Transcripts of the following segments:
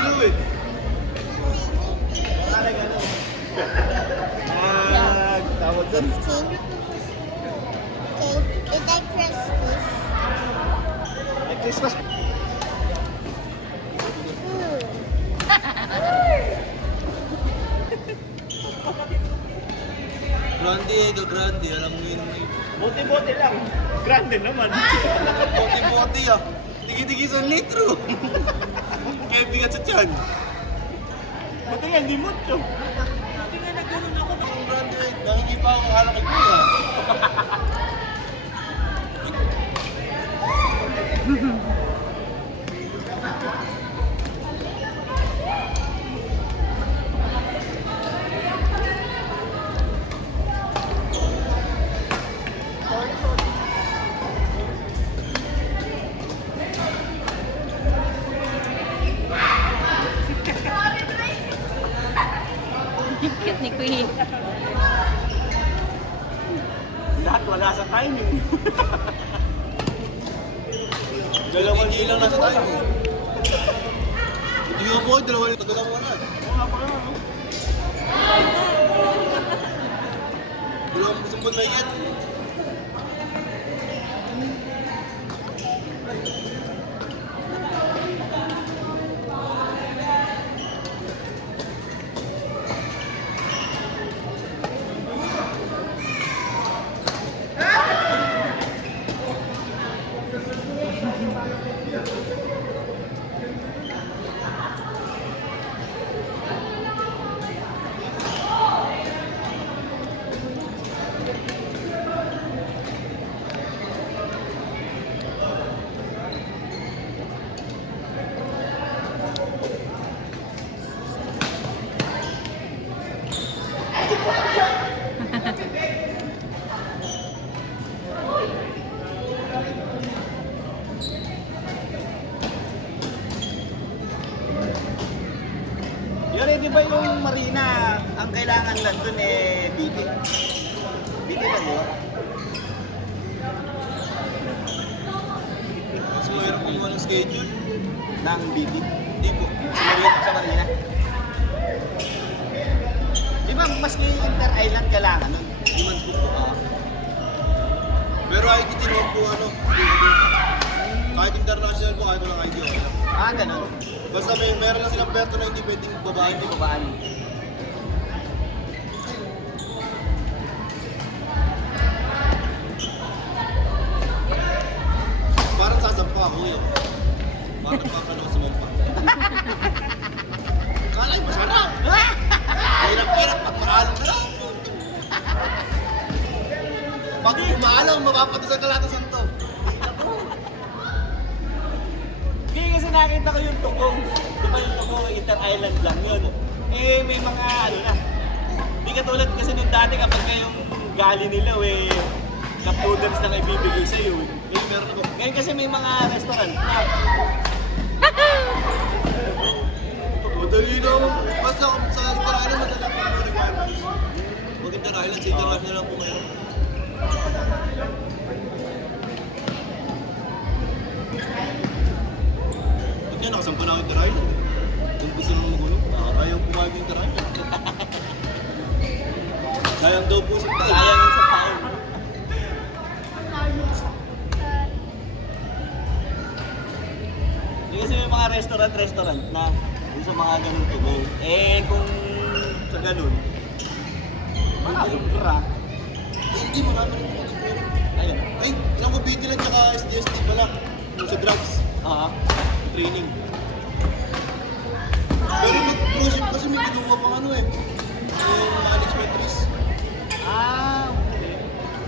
Sino eh? Tawag doon. 15. Okay, did I press this? May Christmas. Grande, grande. Alam mo yun. Bote-bote lang. Grande naman. Bote-bote ah. Tigi-tigi sa litro. Kaya bigat sa tiyan. Buti nga, hindi mo ito. Hindi nga nagkaroon ako ng grande. Nahingi pa ako alam kay Kuya. Cute ni Queen. Lahat wala sa timing. Dalawang hindi lang nasa tayo. Hindi nga po, dalawang tagalawanan. Dalawang sumbot na higit. Yun eh, di ba yung marina, ang kailangan lang dun eh, BT. BT lang, di ba? Mas mayroon kung walang schedule. Ng BT. Hindi po. Sa marina. Di ba, maski inter-island kailangan nun? Iman's book po. Pero ID din naman po ano. Kahit international po, kahit walang ID. Okay lang. Ah, ganun. Basta meron lang silang perto na hindi pwedeng babaan. Hindi babaan. Parang sasampa ako yun. Parang nagpapanood sa mampa. Kala yung masarap. Hirap-hirap pag maalam na lang. Pag umaalam, mapapatusan ka lahat ng santo. Hindi kasi nakita ko yung tugong. Di ba yung tugong inter-island lang yun? Eh, may mga ano na. Hindi katulad kasi nung dati kapag yung gali nila, eh, cup noodles na may bibigay sa'yo. Eh, meron na ba? Ngayon kasi may mga restaurant na. Madali naman. Basta sa Inter-Island, madali po yung requirements. Huwag Inter-Island, sa International lang po mayroon. Huwag yan, nakasampa na ako Inter-Island. Kung gusto naman magulo, ayaw pumayag yung Inter-Island. Sayang daw po sa tayo. Sayang yung sa tao. Hindi kasi may mga restaurant na yung sa mga ganun tugong. Eh, kung sa ganun, maraming bra. Eh, hindi, marami rin po dito. Ayun. Ay, ilang kabiti lang tsaka SDSD pala. Yung sa drugs, training. Pero mag-cruise ship kasi may ginawa pang ano eh. Yung management risk. Okay.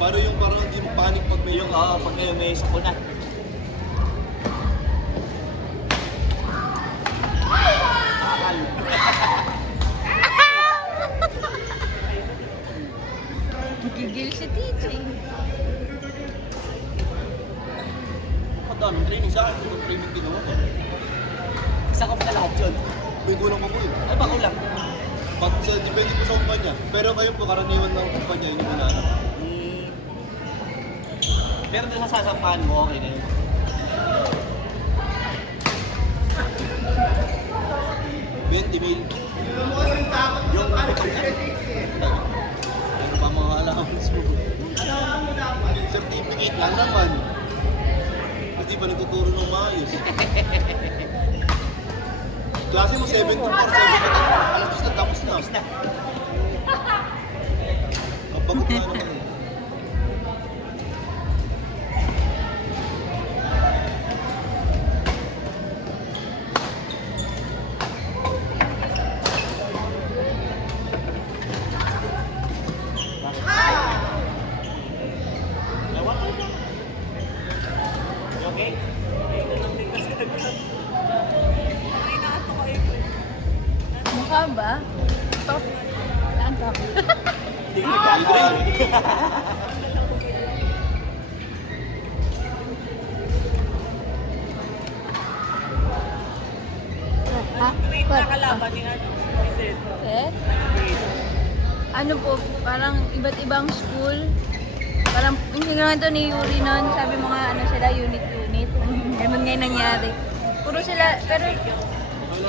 Para yung parang hindi mo panic pag may Yung, pag kayo may sakuna. Akal. Gigil si TJ. daming training sa akin. Kung training ginawa ko. Isa ko na lahat yun. May kulang pa po yun. Ay, bako lang. Pag sa, depende po sa kumpanya. Pero kayo po, karaniwan ng kumpanya, yun yung hinahanap. Pero doon sa sasampahan mo, okay na yun. may... Yung ano pa mga allowance mo? Certificate lang naman. Hindi pa nagtuturo ng maayos. Klase mo 7 to 4, 7 to 10. Alas 10 na tapos na. Kapagod na naman. Okay? Mukha ba? Top. Ang top. Hindi ko nagkakaroon. Ha? Nakalaban ni Seth? Ano po, parang iba't ibang school. Parang yung ginawa to ni Yuri noon, sabi mo nga ano sila, unit-unit. Ganun ngayon nangyari. Puro sila, pero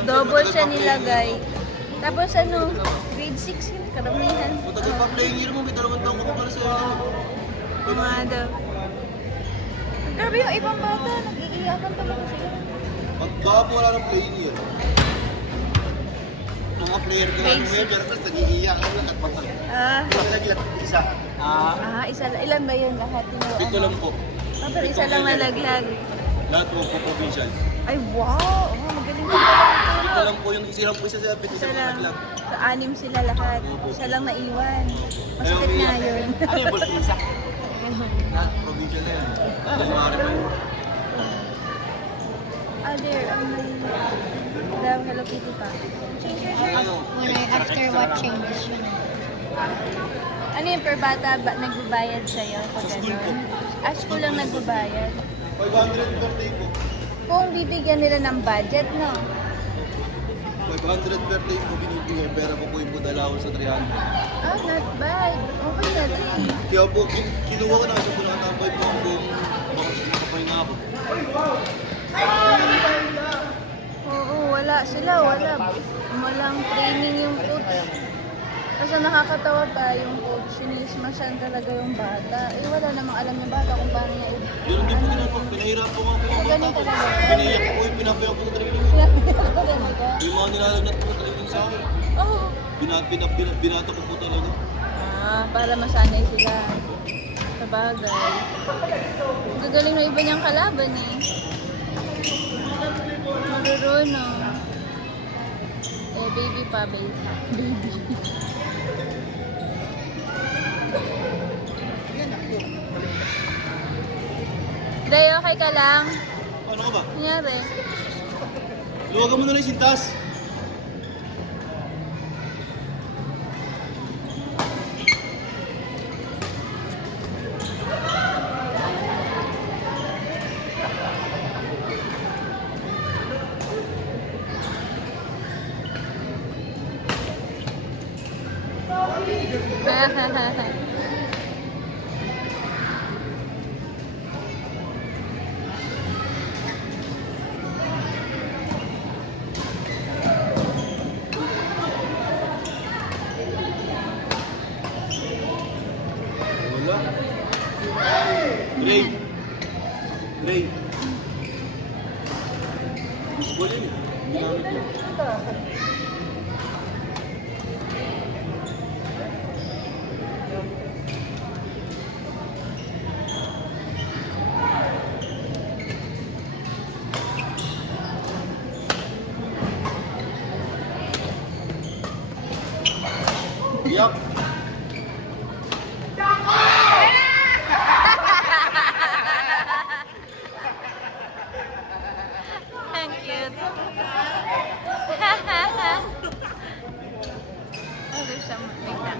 double siya nilagay. Tapos ano, grade 6 yun, karamihan. Matagal pa playing year mo, may 2 taon ka pa pala sa'yo. Mga daw. Grabe yung ibang bata, nag-iiyakan talaga sila. Pag baka po wala ng playing year. Mga player ka lang ngayon, pero tapos nag-iiyakan lang at patay. Naglag isa. Isa lang. Ilan ba yun lahat? Ito lang po. Pero isa lang nalaglag. Lahat po po provincial. Ay, wow! Magaling ka pala. Ito lang po yung isa lang po isa sa pit, isa Isa lang lang. naglag. Sa anim sila lahat. Isa lang naiwan. Masakit nga yun. Ano yung bulpisa? Lahat provincial na yan. Ano yung maaari pa yun? There, the Hello Kitty pa. Ano? After watching this one. Ano yung per bata ba, nagbabayad sa'yo? Pag Sa school ganun? po. School lang nagbabayad. 500 per day po. Kung bibigyan nila ng budget, no? 500 per day po binibigay, pero po po yung food allowance sa 300. Not bad. Okay na rin. Kaya po, kinuha ko na kasi po nakatambay po ang buong bakasyon na kapahinga ako. Oo, wala sila. Walang training yung coach. Kasi nakakatawa pa yung coach, sinismasan talaga yung bata. Eh, wala namang alam yung bata kung paano niya Yun din po ginagawa. Pinahirap po nga po. So, ganun talaga. Pinayak po yung pinapayak po sa training. Yung mga nilalagnat po sa training sa akin. Oo. Binata ko po talaga. Para masanay sila. Sa bagay. Gagaling na iba niyang kalaban eh. Marurunong. Baby pa, baby. Day, okay ka lang? Ano ka ba? Nangyari? Luwagan mo na lang yung sintas. Wala. Ray. Ray. Baseball yun. Ginamit yun. Yup. Ang cute. Oh, there's some like that.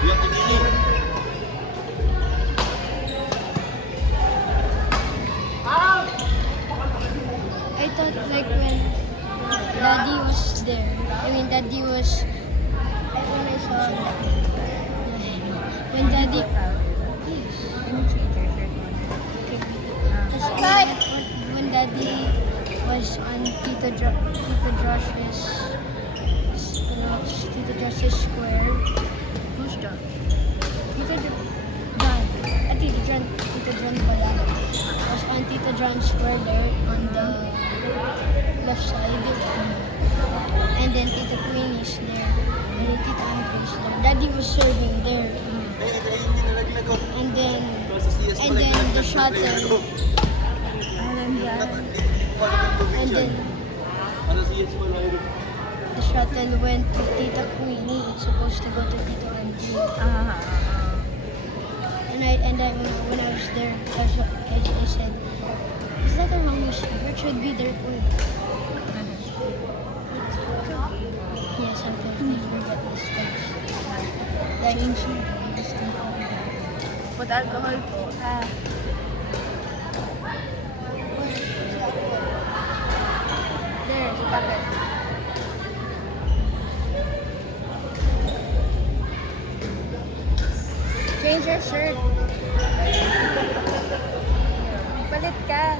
Yup, tingin. I thought like when Daddy was there, I mean Daddy was when I saw when Daddy. When Daddy was on Tito Josh's square. Who's John? Tito John. Tito John pala. Was on Tito John's square there on the left side. And then Tito Queen is there. And then Tito Andrew is there. Daddy was serving there. Ayun yung nalaglag ko. And then Sa CS And then the shuttle. And then Ano sa CS pala yun? the shuttle went to Tita Queenie. It's supposed to go to Tito Andrew. And when I was there, I said, is that a wrong receiver? It should be there for yeah, sometimes they forget this things. Put alcohol po. There, sa packet. Change your shirt. Palit ka.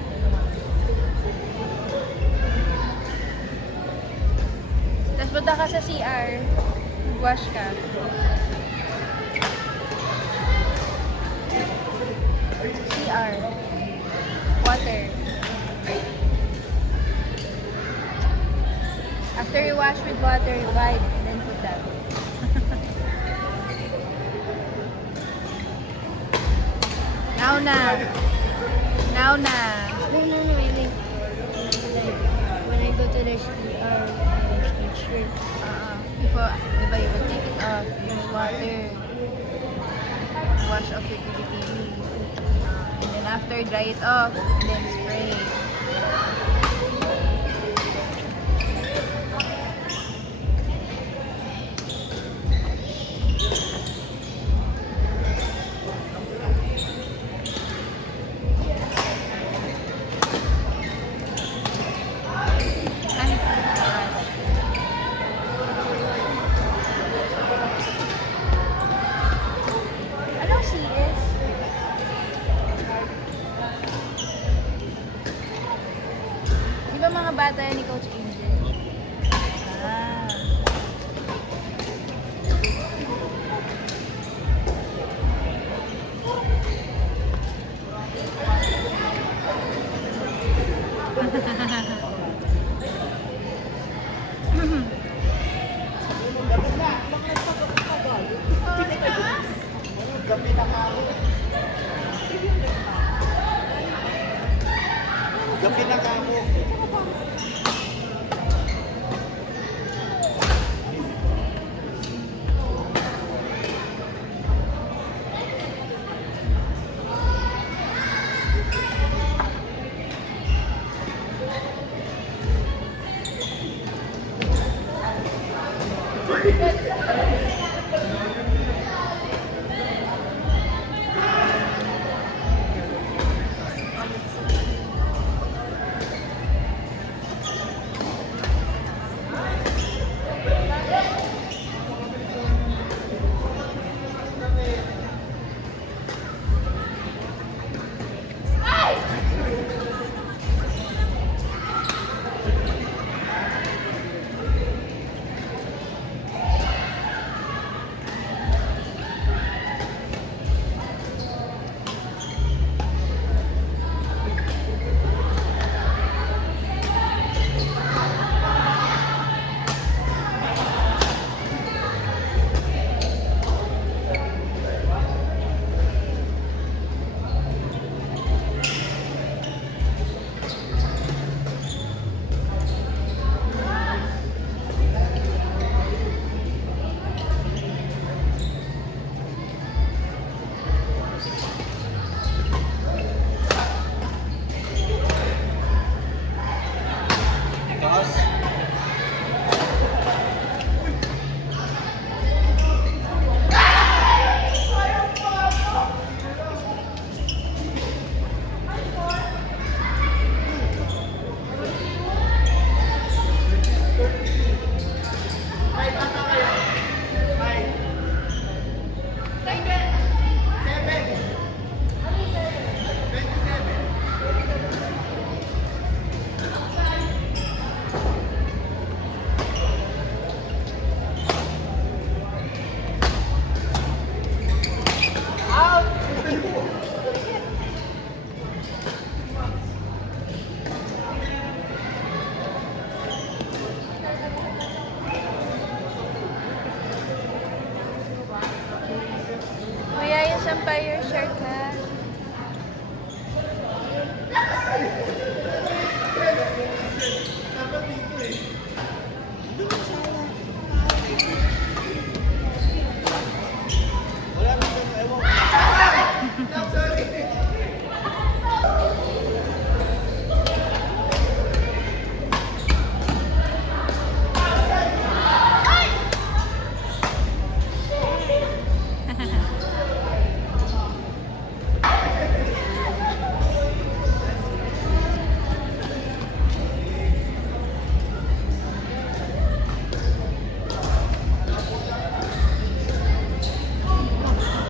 Tapos punta ka sa CR. Wash ka. CR. Water. After you wash with water, you wipe and then put that. Now na. Now na. No, I mean, like, when I go to the CR, I wash my shirt. Before, diba, you will take it off. Use water. Wash off your kilikili. And then after, dry it off. And then spray. Anong CS? Di ba mga bata yan ni Coach Angel? Ah. Gabi na kamo. Empire shirt na.